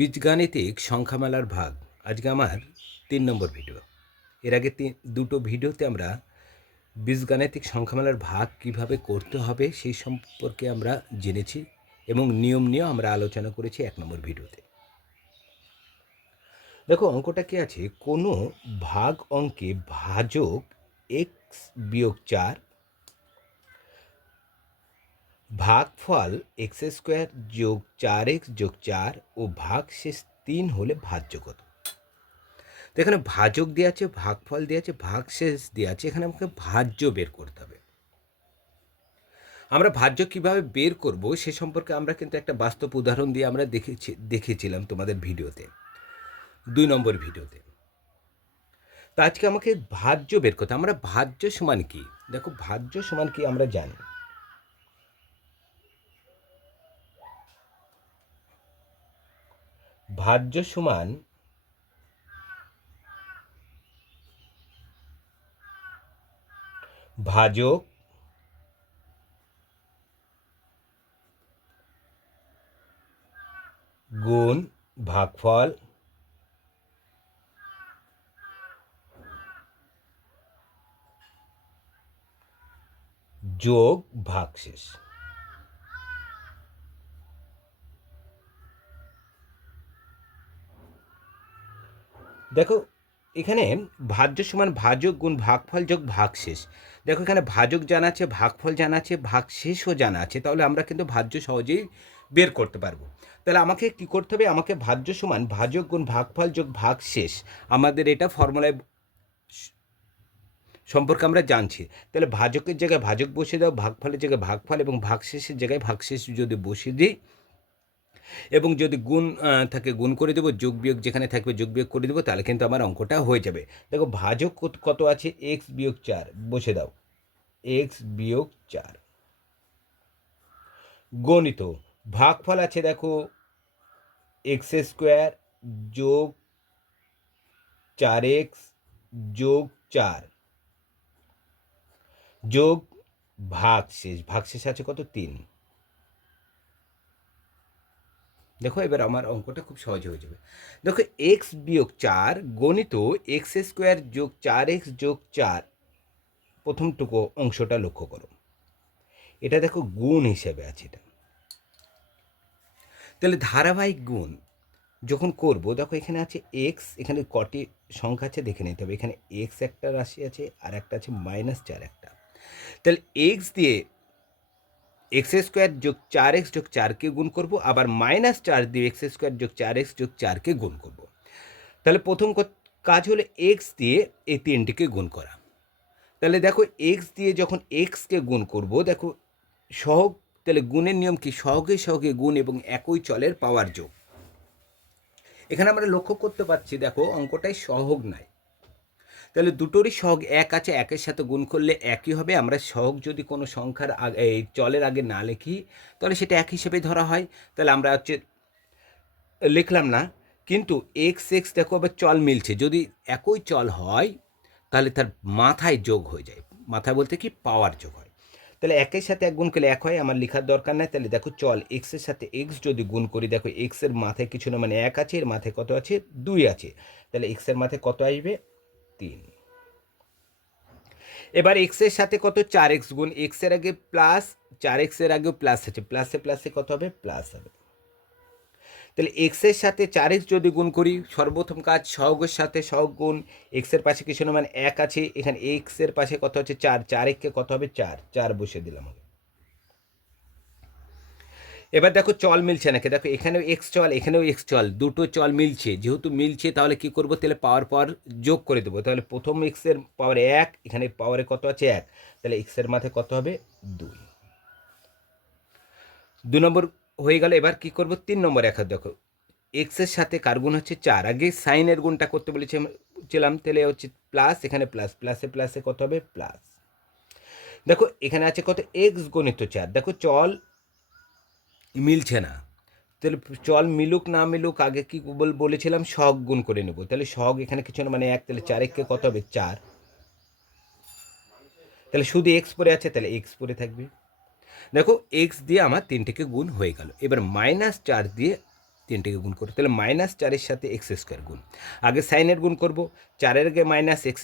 বীজগাণিতিক সংখ্যামালার ভাগ। আজকে আমার তিন নম্বর ভিডিও এর আগে তিন দুটো ভিডিওতে আমরা বীজগাণিতিক সংখ্যামালার ভাগ কীভাবে করতে হবে সেই সম্পর্কে আমরা জেনেছি এবং নিয়ম নিয়েও আমরা আলোচনা করেছি এক নম্বর ভিডিওতে দেখো, অঙ্কটা কি আছে? কোনো ভাগ অঙ্কে ভাজক এক্স বিয়োগ চার ভাগফল এক্স স্কোয়ার যোগ চার এক্স যোগ চার ও ভাগ শেষ তিন হলে ভাজ্য কত? তো এখানে ভাজক দেওয়া আছে, ভাগফল দেওয়া আছে, ভাগ শেষ দেওয়া আছে, এখানে আমাকে ভাজ্য বের করতে হবে। আমরা ভাজ্য কীভাবে বের করব সে সম্পর্কে আমরা কিন্তু একটা বাস্তব উদাহরণ দিয়ে আমরা দেখেছি, দেখেছিলাম তোমাদের ভিডিওতে, দুই নম্বর ভিডিওতে। তো আজকে আমাকে ভাজ্য বের করতে আমরা ভাজ্য সমান কি? দেখো, ভাজ্য সমান কি আমরা জানি। ভাজ্য সমান ভাজক গুণ ভাগফল যোগ ভাগশেষ। দেখো, এখানে ভাজ্য সমান ভাজক গুণ ভাগফল যোগ ভাগশেষ। দেখো, এখানে ভাজক জানা আছে, ভাগফল জানা আছে, ভাগশেষও জানা আছে, তাহলে আমরা কিন্তু ভাজ্য সহজেই বের করতে পারব। তাহলে আমাকে কি করতে হবে? আমাকে ভাজ্য সমান ভাজক গুণ ভাগফল যোগ ভাগশেষ, আমাদের এটা ফর্মুলায় সম্পর্কে আমরা জানছি। তাহলে ভাজকের জায়গায় ভাজক বসিয়ে দাও, ভাগফলের জায়গায় ভাগফল এবং ভাগশেষের জায়গায় ভাগশেষ যদি বসিয়ে দিই এবং যদি গুণ থাকে গুণ করে দেবো, যোগ বিয়োগ যেখানে থাকবে যোগ বিয়োগ করে দেবো, তাহলে কিন্তু আমার অঙ্কটা হয়ে যাবে। দেখো ভাজক কত- আছে? এক্স বিয়োগ চার, বসে দাও। এক্স বিয়োগ চার। গণিত, ভাগফল আছে দেখো এক্স স্কোয়ার যোগ চার এক্স যোগ চার। যোগ ভাগশেষ ভাগশেষ আছে কত? তিন। দেখো, এবার আমার অঙ্কটা খুব সহজ হয়ে যাবে। দেখো এক্স বিয়োগ চার গণিত এক্স স্কোয়ার যোগ চার এক্স যোগ চার, প্রথমটুকু অংশটা লক্ষ্য করো। এটা দেখো, গুণ হিসেবে আছে এটা। তাহলে ধারাবাহিক গুণ যখন করব, দেখো, এখানে আছে এক্স এখানে কটি সংখ্যা আছে, দেখে নিতে হবে। এখানে এক্স একটা রাশি আছে, আর একটা আছে মাইনাস চার একটা। তাহলে এক্স দিয়ে এক্স স্কোয়ার যোগ চার এক্স যোগ চারকে গুণ করব, আবার মাইনাস চার দিয়ে এক্স স্কোয়ার যোগ চার এক্স যোগ চারকে গুণ করব। তাহলে প্রথম কাজ হলো এক্স দিয়ে এই তিনটিকে গুণ করা। তাহলে দেখো এক্স দিয়ে যখন এক্সকে গুণ করব, দেখো সহগ তাহলে গুণের নিয়ম কি? সহগে সহগে গুণ এবং একই চলের পাওয়ার যোগ। এখানে আমরা লক্ষ্য করতে পারছি, দেখো অঙ্কটাই সহগ নাই। তাহলে দুটোরই সহগ এক আছে, একের সাথে গুণ করলে একই হবে। আমরা সহগ যদি কোনো সংখ্যার আগে, এই চলের আগে না লিখি, তাহলে সেটা এক হিসেবে ধরা হয়। তাহলে আমরা হচ্ছে লিখলাম না, কিন্তু এক্স এক্স দেখো আবার চল মিলছে। যদি একই চল হয়, তাহলে তার মাথায় যোগ হয়ে যায়। মাথায় বলতে কি? পাওয়ার যোগ হয়। তাহলে একের সাথে এক গুণ করলে এক হয়, আমার লেখার দরকার নাই। তাহলে দেখো চল এক্সের সাথে এক্স যদি গুণ করি, দেখো এক্সের মাথায় কিছু না মানে এক আছে, এর মাথায় কত আছে? দুই আছে। তাহলে এক্সের মাথায় কত আসবে? তিন। এবার এক্সের সাথে কত? চার এক্স গুণ এক্সের আগে প্লাস চার এক্সের আগেও প্লাস আছে। প্লাসে প্লাসে কত হবে? প্লাস হবে। তাহলে এক্সের সাথে চার এক্স যদি গুণ করি, সর্বপ্রথম কাজ সহগের সাথে সহগ গুণ এক্সের পাশে কিছু না মানে এক আছে। এখানে এক্সের পাশে কত হচ্ছে? চার। চার এককে কত হবে? চার। চার বসে দিলাম আমি এবার দেখো চল মিলছে নাকি? দেখো এখানেও এক্স চল, এখানেও এক্স চল, দুটো চল মিলছে। যেহেতু মিলছে, তাহলে কি করব? তাহলে পাওয়ার পাওয়ার যোগ করে দেবো। তাহলে প্রথম এক্সের পাওয়ার এক, এখানে পাওয়ারে কত আছে? এক। তাহলে এক্সের মাথায় কত হবে? দুই। দু নম্বর হয়ে গেল, এবার কি করব? তিন নম্বর এক দেখো। এক্সের সাথে কার গুণ হচ্ছে? চার। আগে সাইনের গুণটা করতে বলেছি ছিলাম তাহলে হচ্ছে প্লাস এখানে প্লাস প্লাসে প্লাসে কত হবে? প্লাস দেখো, এখানে আছে কত? এক্স গণিত চার। দেখো, চল মিলছে না। তাহলে চল মিলুক না মিলুক আগে কি বল বলেছিলাম শখ গুণ করে নেব। তাহলে শখ এখানে কিছু না মানে এক, তাহলে চার কত হবে? চার। তাহলে শুধু এক্স পরে আছে, তাহলে এক্স পরে থাকবে। দেখো এক্স দিয়ে আমার তিনটেকে গুণ হয়ে গেল। এবার মাইনাস চার দিয়ে তিনটেকে গুণ করব তাহলে মাইনাস চারের সাথে এক্স স্কোয়ার গুণ। আগে সাইনের গুণ করব। চারের আগে মাইনাস এক্স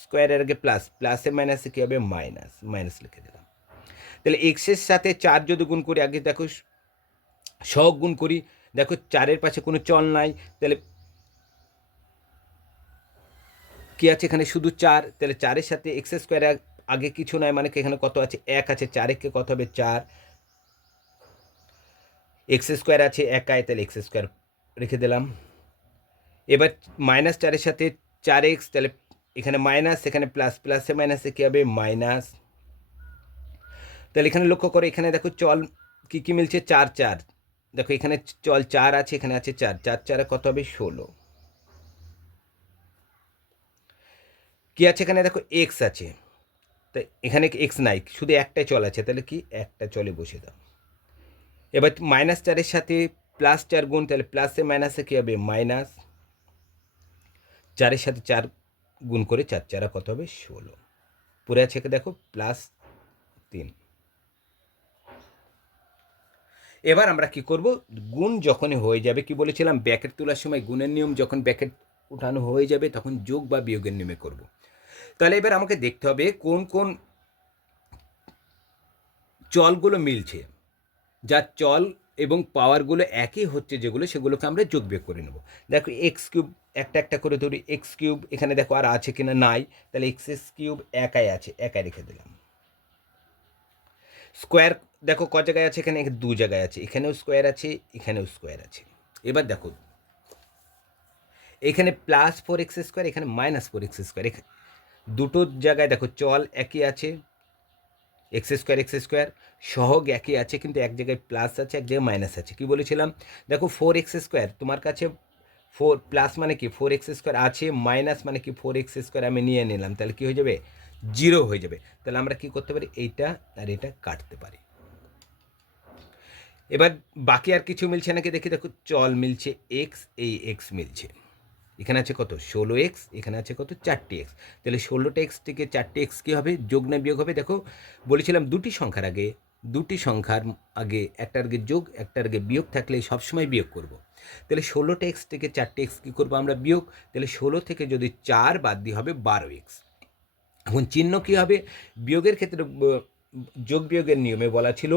স্কোয়ারের আগে প্লাস প্লাসে মাইনাসে কী হবে? মাইনাস মাইনাস লিখে দিলাম। তাহলে এক্সের সাথে চার যদি গুণ করি, আগে দেখো সহগ গুণ করি, দেখো চারের পাশে কোনো চল নাই, তাহলে কী আছে এখানে? শুধু চার, তাহলে চারের সাথে এক্স স্কোয়ার আগে কিছু নয় মানে এখানে কত আছে? এক আছে, চার একে কত হবে? চার। এক্স স্কোয়ার আছে একাই তাহলে এক্স স্কোয়ার রেখে দিলাম। এবার মাইনাস চারের সাথে চার এক্স তাহলে এখানে মাইনাস এখানে প্লাস প্লাসে মাইনাসে কী হবে? মাইনাস তাহলে এখানে লক্ষ্য করো, এখানে দেখো চল কী কী মিলছে? চার চার। দেখো এখানে চল চার আছে, এখানে আছে চার। চার, চারে কত হবে? ষোলো। কি আছে এখানে? দেখো এক্স আছে। তাই এখানে এক্স নাই, শুধু একটাই চল আছে। তাহলে কি? একটা চলে বসে দাও। এবার মাইনাস চারের সাথে প্লাস চার গুণ, তাহলে প্লাসে মাইনাসে কী হবে? মাইনাস চারের সাথে চার গুণ করে চার, চারা কত হবে? ষোলো। পরে আছে দেখো প্লাস তিন। এবার আমরা কি করব? গুণ যখনই হয়ে যাবে, কি বলেছিলাম? ব্যাকেট তোলার সময় গুণের নিয়ম যখন ব্যাকেট উঠানো হয়ে যাবে, তখন যোগ বা বিয়োগের নিয়মে করব। তাহলে এবার আমাকে দেখতে হবে কোন কোন চলগুলো মিলছে। যার চল এবং পাওয়ারগুলো একই হচ্ছে যেগুলো, সেগুলোকে আমরা যোগ বিয়োগ করে নেব। দেখো এক্স কিউব একটা একটা করে ধরি, এক্স কিউব এখানে দেখো আর আছে কিনা? নাই। তাহলে এক্স এস কিউব একাই আছে, একাই রেখে দিলাম। স্কোয়ার, দেখো ক জায়গায় আছে? এখানে দু জায়গায় আছে। এখানেও স্কোয়ার আছে, এখানেও স্কোয়ার আছে। এবার দেখো, এখানে প্লাস ফোর এক্স স্কোয়ার এখানে মাইনাস ফোর এক্স স্কোয়ার এখানে দুটো জায়গায় দেখো, চল একই আছে এক্স স্কোয়ার এক্স স্কোয়ার সহগ একই আছে, কিন্তু এক জায়গায় প্লাস আছে, এক জায়গায় মাইনাস আছে। কি বলেছিলাম? দেখো ফোর এক্স স্কোয়ার তোমার কাছে ফোর প্লাস মানে কি? ফোর এক্স স্কোয়ার আছে মাইনাস মানে কি? ফোর এক্স স্কোয়ার আমি নিয়ে নিলাম। তাহলে কী হয়ে যাবে? জিরো হয়ে যাবে। তাহলে আমরা কি করতে পারি? এইটা আর এটা কাটতে পারি। এবার বাকি আর কিছু মিলছে নাকি? দেখি, দেখো, চল মিলছে এক্স এই এক্স মিলছে। এখানে আছে কত? ষোলো এক্স এখানে আছে কত? চারটি এক্স তাহলে ষোলোটা এক্স থেকে চারটি এক্স কী হবে? যোগ না বিয়োগ হবে? দেখো, বলেছিলাম দুটি সংখ্যার আগে, দুটি সংখ্যার আগে একটার আগে যোগ, একটার আগে বিয়োগ থাকলে সবসময় বিয়োগ করব। তাহলে ষোলোটা এক্স থেকে চারটে এক্স কী করব আমরা বিয়োগ? তাহলে ষোলো থেকে যদি চার বাদ দিয়ে হবে বারো এক্স এখন চিহ্ন কী হবে? বিয়োগের ক্ষেত্রে যোগ বিয়োগের নিয়মে বলা ছিল,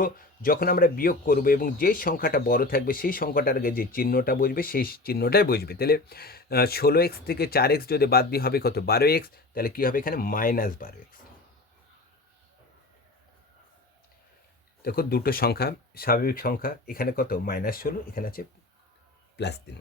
যখন আমরা বিয়োগ করব এবং যে সংখ্যাটা বড় থাকবে, সেই সংখ্যাটার আগে যে চিহ্নটা বসবে, সেই চিহ্নটাই বসবে। তাহলে ষোলো এক্স থেকে চার এক্স যদি বাদ দিয়ে হবে, কত? বারো এক্স। তাহলে কী হবে এখানে? মাইনাস বারো এক্স। দেখো, দুটো সংখ্যা, স্বাভাবিক সংখ্যা, এখানে কত? মাইনাস ষোলো, এখানে আছে প্লাস তিন।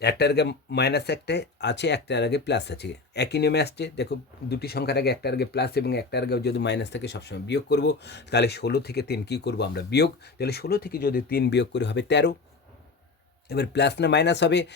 একটার আগে মাইনাস একটা আছে, একটার আগে প্লাস আছে। একই নিয়মে আসছে, দেখো দুটি সংখ্যার আগে একটার আগে প্লাস এবং একটার আগে যদি মাইনাস থাকে সবসময় বিয়োগ করব। তাহলে ষোলো থেকে তিন কী করব আমরা? বিয়োগ। তাহলে ষোলো থেকে যদি তিন বিয়োগ করে হবে তেরো। এবার প্লাস না মাইনাস হবে?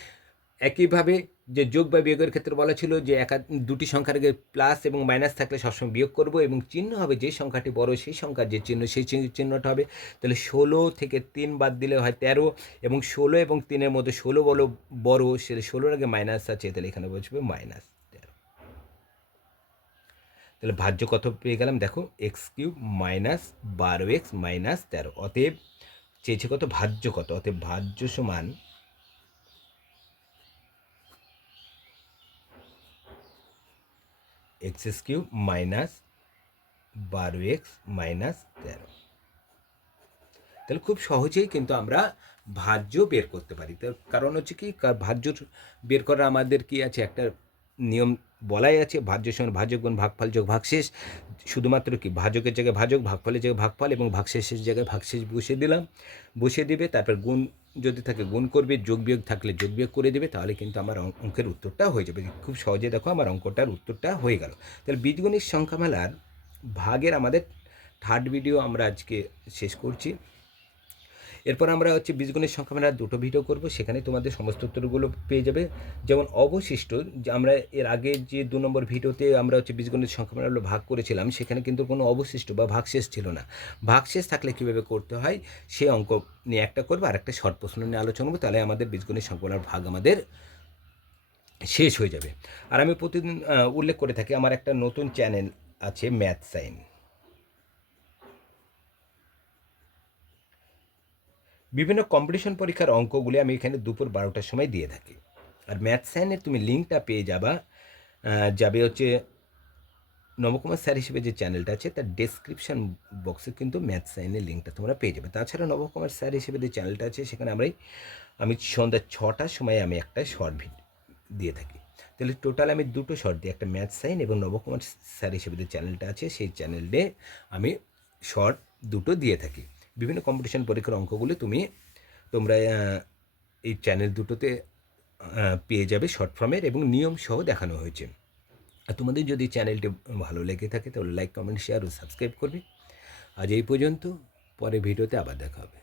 একইভাবে যে যোগ বা বিয়োগের ক্ষেত্রে বলা ছিল যে একা দুটি সংখ্যার আগে প্লাস এবং মাইনাস থাকলে সবসময় বিয়োগ করব এবং চিহ্ন হবে যে সংখ্যাটি বড়, সেই সংখ্যার যে চিহ্ন, সেই চিহ্নটা হবে। তাহলে ষোলো থেকে তিন বাদ দিলে হয় তেরো এবং ষোলো এবং তিনের মধ্যে ষোলো বলো বড়, সেটা ষোলোর আগে মাইনাস আছে, তাহলে এখানে বসবে মাইনাস তেরো। তাহলে ভাজ্য কত পেয়ে গেলাম? দেখো এক্স কিউব মাইনাস বারো এক্স মাইনাস তেরো। অতএব চেয়েছে কত? ভাজ্য কত? অতএব ভাজ্য সমান এক্স কিউব মাইনাস বারো এক্স মাইনাস তেরো। তাহলে খুব সহজেই কিন্তু আমরা ভাজ্য বের করতে পারি। তার কারণ হচ্ছে কি ভাজ্য বের করা আমাদের কি আছে? একটা নিয়ম বলাই আছে, ভাজ্য সমান ভাজক গুণ ভাগফল যোগ ভাগশেষ। শুধুমাত্র কি, ভাজকের জায়গায় ভাজক, ভাগফলের জায়গায় ভাগফল এবং ভাগশেষের জায়গায় ভাগশেষ বসিয়ে দিলাম। বসিয়ে দিবে, তারপর গুণ যদি থাকে গুণ করবে, যোগ বিয়োগ থাকলে যোগ বিয়োগ করে দেবে, তাহলে কিন্তু আমার অঙ্কের উত্তরটা হয়ে যাবে। খুব সহজে দেখো আমার অঙ্কটার উত্তরটা হয়ে গেল। তাহলে বীজগণিত সংখ্যা মেলার ভাগের আমাদের থার্ড ভিডিও আমরা আজকে শেষ করছি। এরপর আমরা হচ্ছে বীজগণিত সংখ্যা মেলার দুটো ভিডিও করব। সেখানে তোমাদের সমস্ত উত্তরগুলো পেয়ে যাবে। যেমন অবশিষ্ট যে আমরা এর আগে যে দু নম্বর ভিডিওতে আমরা হচ্ছে বীজগণিত সংখ্যা মেলাগুলো ভাগ করেছিলাম, সেখানে কিন্তু কোনো অবশিষ্ট বা ভাগশেষ ছিল না। ভাগশেষ থাকলে কীভাবে করতে হয়? সে অঙ্ক নিয়ে একটা করব, আর একটা শর্ট প্রশ্ন নিয়ে আলোচনা করব। তাহলে আমাদের বীজগণিত সংখ্যা ভাগ আমাদের শেষ হয়ে যাবে। আর আমি প্রতিদিন উল্লেখ করে থাকি, আমার একটা নতুন চ্যানেল আছে ম্যাথ সাইন। বিভিন্ন কম্পিটিশন পরীক্ষার অঙ্কগুলি আমি এখানে দুপুর বারোটার সময় দিয়ে থাকি। আর ম্যাথ সাইনের তুমি লিঙ্কটা পেয়ে যাবা যাবে হচ্ছে নবকুমার স্যার হিসেবে যে চ্যানেলটা আছে, তার ডেসক্রিপশন বক্সে কিন্তু ম্যাথ সাইনের লিঙ্কটা তোমরা পেয়ে যাবে। তাছাড়া নবকুমার স্যার হিসেবে যে চ্যানেলটা আছে, সেখানে আমরাই, আমি সন্ধ্যা ছটার সময় আমি একটা শর্ট ভিডিও দিয়ে থাকি। তাহলে টোটাল আমি দুটো শর্ট দিই, একটা ম্যাথ সাইন এবং নবকুমার স্যার হিসেবে যে চ্যানেলটা আছে, সেই চ্যানেলে আমি শর্ট দুটো দিয়ে থাকি। বিভিন্ন কম্পিটিশান পরীক্ষার অঙ্কগুলো তুমি, তোমরা এই চ্যানেল দুটোতে পেয়ে যাবে শর্ট ফর্মের এবং নিয়ম সহ দেখানো হয়েছে। আর তোমাদের যদি চ্যানেলটি ভালো লেগে থাকে তাহলে লাইক কমেন্ট শেয়ার ও সাবস্ক্রাইব করবে। আজ এই পর্যন্ত পরে ভিডিওতে আবার দেখা হবে।